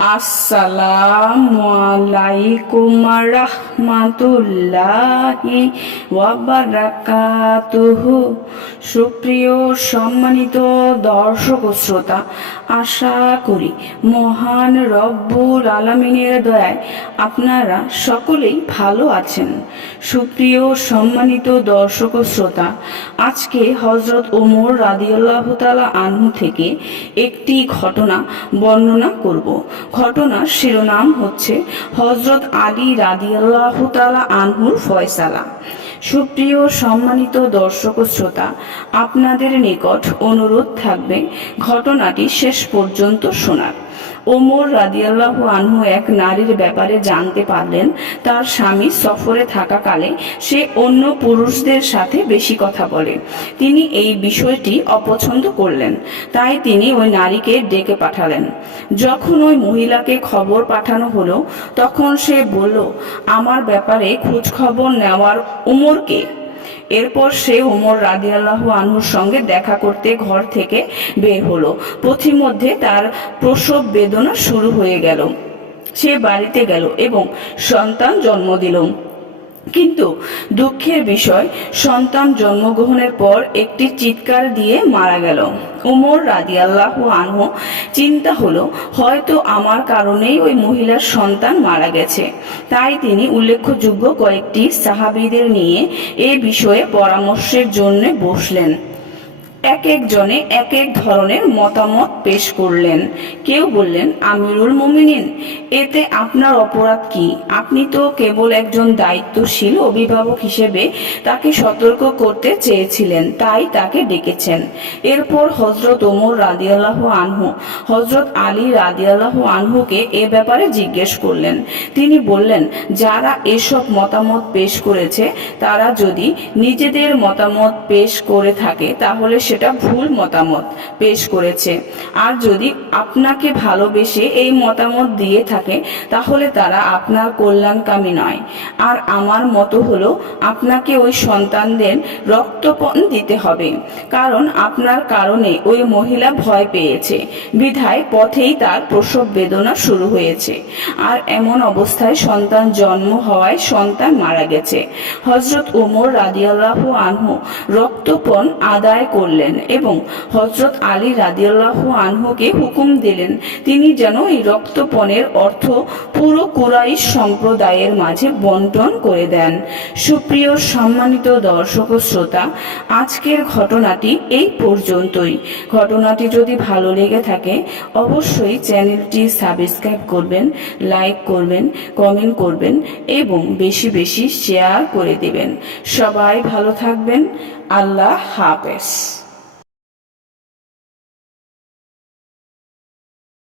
আসসালামু আলাইকুম রাহমাতুল্লাহি ওয়া বারাকাতুহু। সুপ্রিয় সম্মানিত দর্শক ও শ্রোতা, আশা করি মহান রব্বুল আলামিনের দয়ায় আপনারা সকলেই ভালো আছেন। সুপ্রিয় সম্মানিত দর্শক ও শ্রোতা, আজকে হযরত ওমর রাদিয়াল্লাহু তাআলা আনহু থেকে একটি ঘটনা বর্ণনা করব। ঘটনার শিরোনাম হচ্ছে হযরত আলী রাদিয়াল্লাহু তাআলা আনহুর ফয়সালা। সুপ্রিয় সম্মানিত দর্শক ও শ্রোতা, আপনাদের নিকট অনুরোধ থাকবে ঘটনাটি শেষ পর্যন্ত শোনার। ওমর রাদিয়াল্লাহু আনহু এক নারীর ব্যাপারে জানতে পারলেন তার স্বামী সফরে থাকাকালে সে অন্য পুরুষদের সাথে বেশি কথা বলে। তিনি এই বিষয়টি অপছন্দ করলেন, তাই তিনি ওই নারীকে ডেকে পাঠালেন। যখন ওই মহিলাকে খবর পাঠানো হলো, তখন সে বলল, আমার ব্যাপারে খোঁজ খবর নেওয়ার ওমরকে। এরপর সে ওমর রাদিয়াল্লাহু আনহুর সঙ্গে দেখা করতে ঘর থেকে বের হলো। পথিমধ্যে তার প্রসব বেদনা শুরু হয়ে গেল। সে বাড়িতে গেল এবং সন্তান জন্ম দিল। কিন্তু দুঃখের বিষয়, সন্তান জন্মগ্রহণের পর একটি চিৎকার দিয়ে মারা গেল। ওমর রাদিয়াল্লাহু আনহু চিন্তা হলো, হয়তো আমার কারণেই ওই মহিলার সন্তান মারা গেছে। তাই তিনি উল্লেখযোগ্য কয়েকটি সাহাবীদের নিয়ে এ বিষয়ে পরামর্শের জন্য বসলেন। এক একজনে এক এক ধরনের মতামত পেশ করলেন। কেউ বললেন, আমিরুল মুমিনিন, এতে আপনার অপরাধ কি? আপনি তো কেবল একজন দায়িত্বশীল অভিভাবক হিসেবে তাকে সতর্ক করতে চেয়েছিলেন, তাই তাকে ডেকেছেন। এরপর হযরত ওমর রাদিয়াল্লাহু আনহু হযরত আলী রাদিয়াল্লাহু আনহুকে এ ব্যাপারে জিজ্ঞেস করলেন। তিনি বললেন, যারা এসব মতামত পেশ করেছে তারা যদি নিজেদের মতামত পেশ করে থাকে তাহলে সেটা ভুল মতামত পেশ করেছে। আর যদি আপনাকে ভালোবেসে এই মতামত দিয়ে থাকে তাহলে তারা আপনার কল্যাণকামী নয়। আর আমার মত হলো, আপনাকে ওই সন্তানদের রক্তপণ দিতে হবে, কারণ আপনার কারণে ওই মহিলা ভয় পেয়েছে, বিধায় পথেই তার প্রসব বেদনা শুরু হয়েছে। আর এমন অবস্থায় সন্তান জন্ম হওয়ায় সন্তান মারা গেছে। হযরত ওমর রাদিয়াল্লাহু আনহু রক্তপণ আদায় করলেন এবং হযরত আলী রাদিয়াল্লাহু আনহুকে হুকুম দিলেন তিনি যেন এই রক্তপণের অর্থ পুরো কুরাইশ সম্প্রদায়ের মাঝে বন্টন করে দেন। সুপ্রিয় সম্মানিত দর্শক ও শ্রোতা, আজকের ঘটনাটি এই পর্যন্তই। ঘটনাটি যদি ভালো লেগে থাকে অবশ্যই চ্যানেলটি সাবস্ক্রাইব করবেন, লাইক করবেন, কমেন্ট করবেন এবং বেশি বেশি শেয়ার করে দেবেন। সবাই ভালো থাকবেন। আল্লাহ হাফেজ।